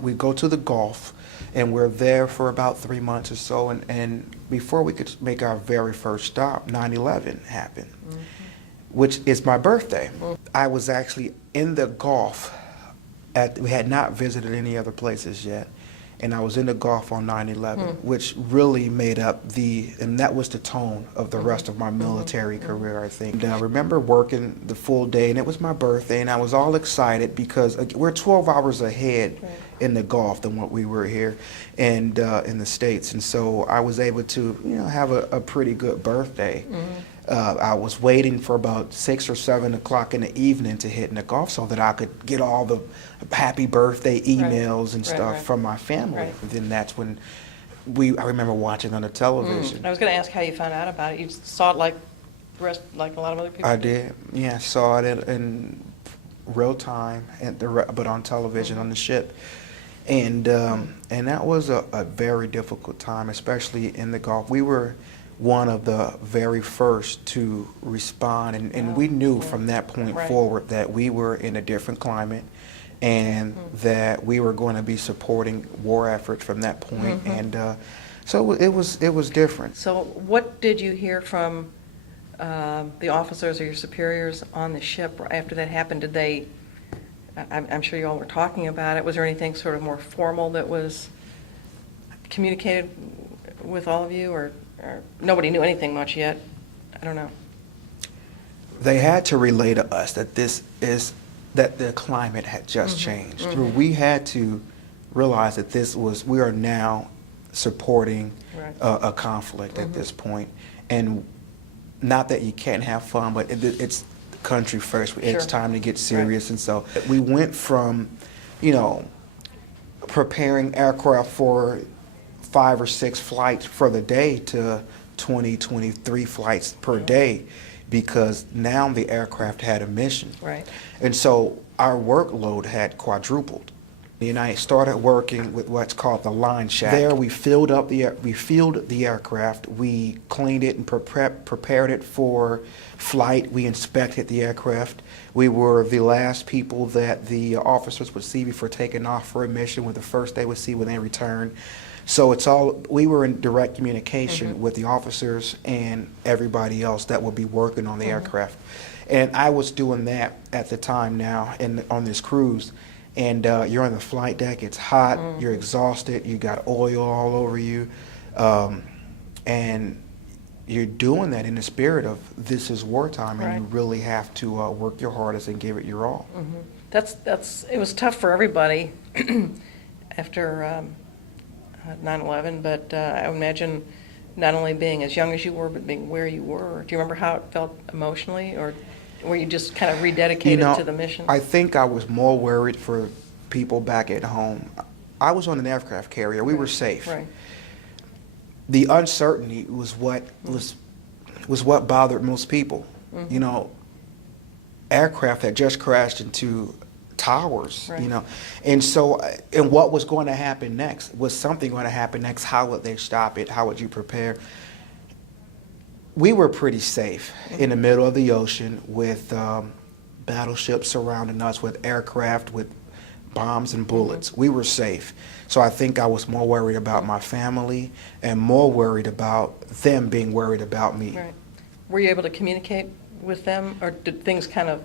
we go to the Gulf, and we're there for about 3 months or so, and before we could make our very first stop, 9/11 happened, which is my birthday. I was actually in the Gulf, we had not visited any other places yet, and I was in the Gulf on 9/11, which really made up and that was the tone of the rest of my military career, I think. And I remember working the full day, and it was my birthday, and I was all excited because we're 12 hours ahead in the Gulf than what we were here and in the States, and so I was able to, have a pretty good birthday. I was waiting for about 6 or 7 o'clock in the evening to hit in the Gulf so that I could get all the happy birthday emails and stuff from my family. And then that's when I remember watching on the television. I was going to ask how you found out about it. You saw it like like a lot of other people? I did. Yeah, saw it in real time, but on television on the ship. And that was a very difficult time, especially in the Gulf. We were one of the very first to respond, and we knew from that point forward that we were in a different climate, and that we were going to be supporting war efforts from that point. And so it was different. So what did you hear from the officers or your superiors on the ship after that happened? Did they, I'm sure you all were talking about it, was there anything sort of more formal that was communicated with all of you, or nobody knew anything much yet? I don't know. They had to relay to us that that the climate had just changed. We had to realize that we are now supporting a conflict at this point. And not that you can't have fun, but it's country first. It's time to get serious. And so we went from, preparing aircraft for 5 or 6 flights for the day to 20, 23 flights per day, because now the aircraft had a mission. And so our workload had quadrupled. And I started working with what's called the line shack. There we filled the aircraft, we cleaned it and prepared it for flight, we inspected the aircraft. We were the last people that the officers would see before taking off for a mission, with the first they would see when they returned. So we were in direct communication with the officers and everybody else that would be working on the aircraft. And I was doing that at the time now on this cruise. And you're on the flight deck, it's hot, you're exhausted, you got oil all over you. And you're doing that in the spirit of this is wartime, and you really have to work your hardest and give it your all. It was tough for everybody after 9/11, but I would imagine not only being as young as you were, but being where you were. Do you remember how it felt emotionally, or were you just kind of rededicated to the mission? I think I was more worried for people back at home. I was on an aircraft carrier. We were safe. The uncertainty was what bothered most people. Aircraft had just crashed into towers, and so, and what was going to happen next? Was something going to happen next? How would they stop it? How would you prepare? We were pretty safe in the middle of the ocean with battleships surrounding us, with aircraft, with bombs and bullets. We were safe. So I think I was more worried about my family and more worried about them being worried about me. Were you able to communicate with them, or did things kind of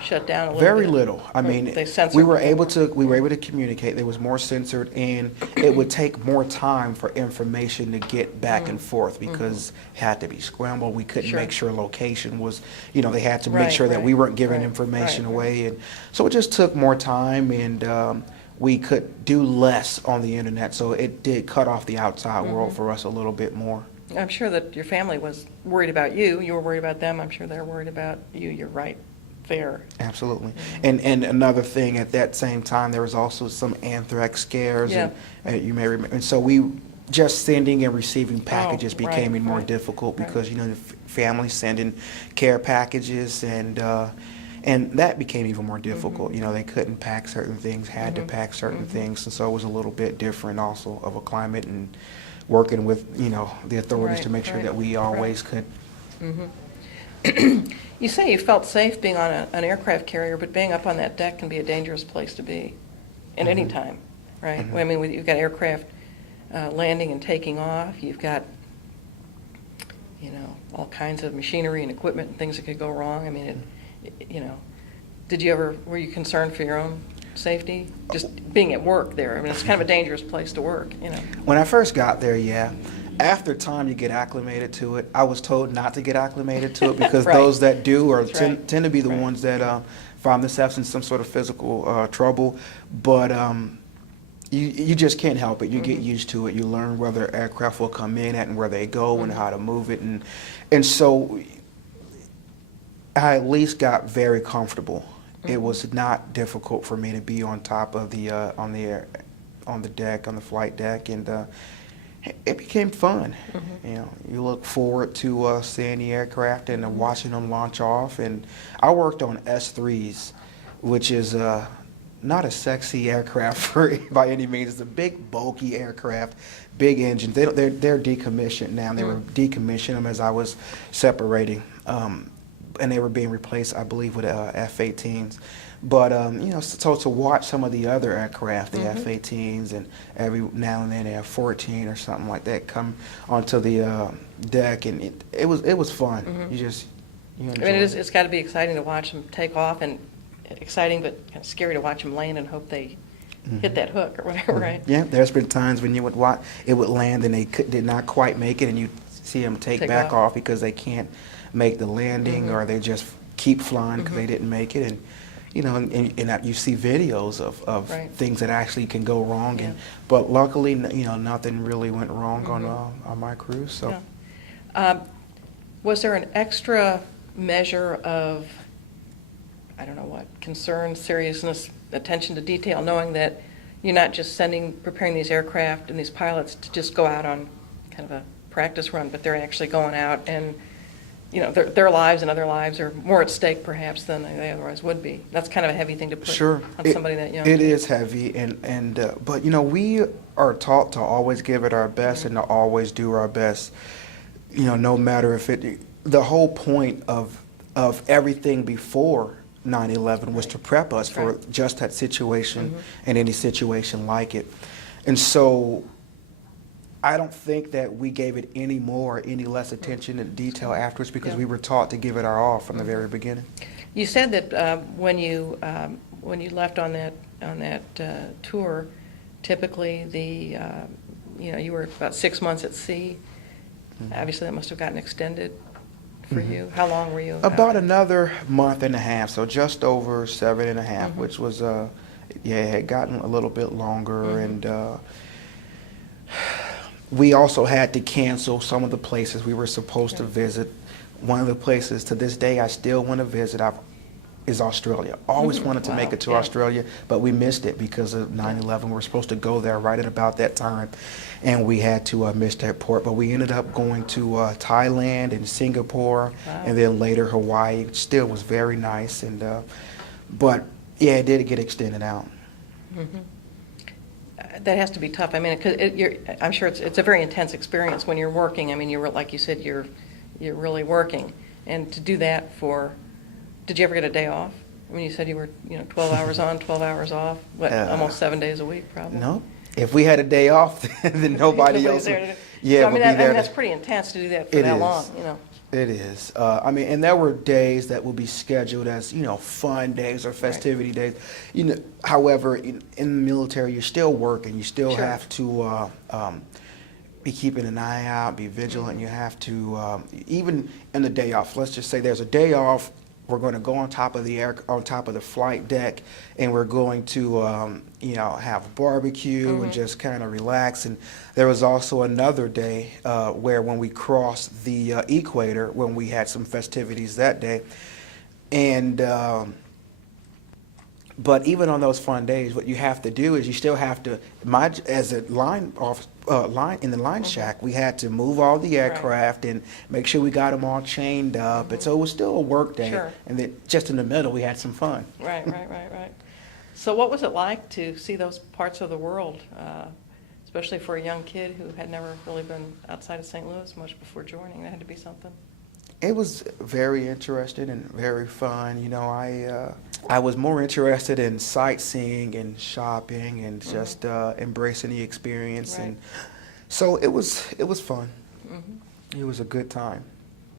shut down a little Very bit? little. I mean, we were able to communicate. There was more censored, and it would take more time for information to get back and forth, because it had to be scrambled. We couldn't make sure location was, they had to make sure that we weren't giving information away, and so it just took more time, and we could do less on the internet. So it did cut off the outside world for us a little bit more. I'm sure that your family was worried about you. You were worried about them. I'm sure they're worried about you. You're right there. Absolutely. And another thing, at that same time, there was also some anthrax scares, and you may remember. And so we just sending and receiving packages became more difficult, because the family sending care packages, and that became even more difficult. They couldn't pack certain things, had to pack certain things, and so it was a little bit different also of a climate, and working with the authorities to make sure that we always could. You say you felt safe being on an aircraft carrier, but being up on that deck can be a dangerous place to be at any time. right? Mhm. I mean, you've got aircraft landing and taking off. You've got, all kinds of machinery and equipment and things that could go wrong. I mean, were you concerned for your own safety? Just being at work there. I mean, it's kind of a dangerous place to work. When I first got there, yeah. After time, you get acclimated to it. I was told not to get acclimated to it because Right. those that do That's right. tend to be the Right. ones that find themselves in some sort of physical trouble. But you just can't help it. You get used to it. You learn where the aircraft will come in at and where they go and how to move it, and so I at least got very comfortable. It was not difficult for me to be on top of the on the deck, on the flight deck, and it became fun. You look forward to seeing the aircraft and watching them launch off. And I worked on S3s, which is not a sexy aircraft by any means. It's a big, bulky aircraft, big engines. They're decommissioned now. They were decommissioning them as I was separating, and they were being replaced, I believe, with F-18s. But so to watch some of the other aircraft, the F-18s, and every now and then they have 14 or something like that come onto the deck, and it was fun. You enjoy I mean, it. it's got to be exciting to watch them take off, and exciting but kind of scary to watch them land and hope they hit that hook or whatever, right? Yeah, there's been times when you would watch it would land and they did not quite make it, and you see them take back off because they can't make the landing, or they just keep flying because they didn't make it, and and you see videos of Right. things that actually can go wrong, Yeah. but luckily nothing really went wrong on my cruise. So Yeah. Was there an extra measure of, I don't know what, concern, seriousness, attention to detail, knowing that you're not just preparing these aircraft and these pilots to just go out on kind of a practice run, but they're actually going out and, their lives and other lives are more at stake perhaps than they otherwise would be. That's kind of a heavy thing to put sure, on somebody that young. it is heavy, but we are taught to always give it our best and to always do our best. No matter if the whole point of everything before 9/11 was to prep us for just that situation and any situation like it. And so I don't think that we gave it any less attention and detail afterwards because we were taught to give it our all from the very beginning. You said that when you left on that tour, typically you were about 6 months at sea. Obviously, that must have gotten extended for you. How long were you? About another month and a half, so just over 7.5, which was it had gotten a little bit longer, and we also had to cancel some of the places we were supposed to visit. One of the places to this day I still want to visit is Australia. Always wanted to make it to Australia, but we missed it because of 9/11. We were supposed to go there right at about that time, and we had to miss that port. But we ended up going to Thailand and Singapore, and then later Hawaii. It still was very nice, and but yeah, it did get extended out. That has to be tough. I mean, I'm sure it's a very intense experience when you're working. I mean, like you said, you're really working, and to do that did you ever get a day off? I mean, you said you were 12 hours on, 12 hours off, almost 7 days a week, probably. No, if we had a day off, then nobody else would. Yeah, so, I mean, would be there. that's pretty intense to do that for that long. It is. I mean, and there were days that would be scheduled as, fun days or festivity days. However, in the military, you're still working. You still have to be keeping an eye out, be vigilant. You have to, even in the day off, let's just say there's a day off, we're going to go on top of the flight deck, and we're going to, have barbecue and just kind of relax. And there was also another day where when we crossed the equator, when we had some festivities that day, and but even on those fun days, what you have to do is you still have to, as a line in the line shack, we had to move all the aircraft and make sure we got them all chained up. And so it was still a work day. Sure. And then just in the middle, we had some fun. Right. So what was it like to see those parts of the world, especially for a young kid who had never really been outside of St. Louis much before joining? That had to be something. It was very interesting and very fun. I was more interested in sightseeing and shopping and just embracing the experience, Right. and so it was fun. Mhm. It was a good time.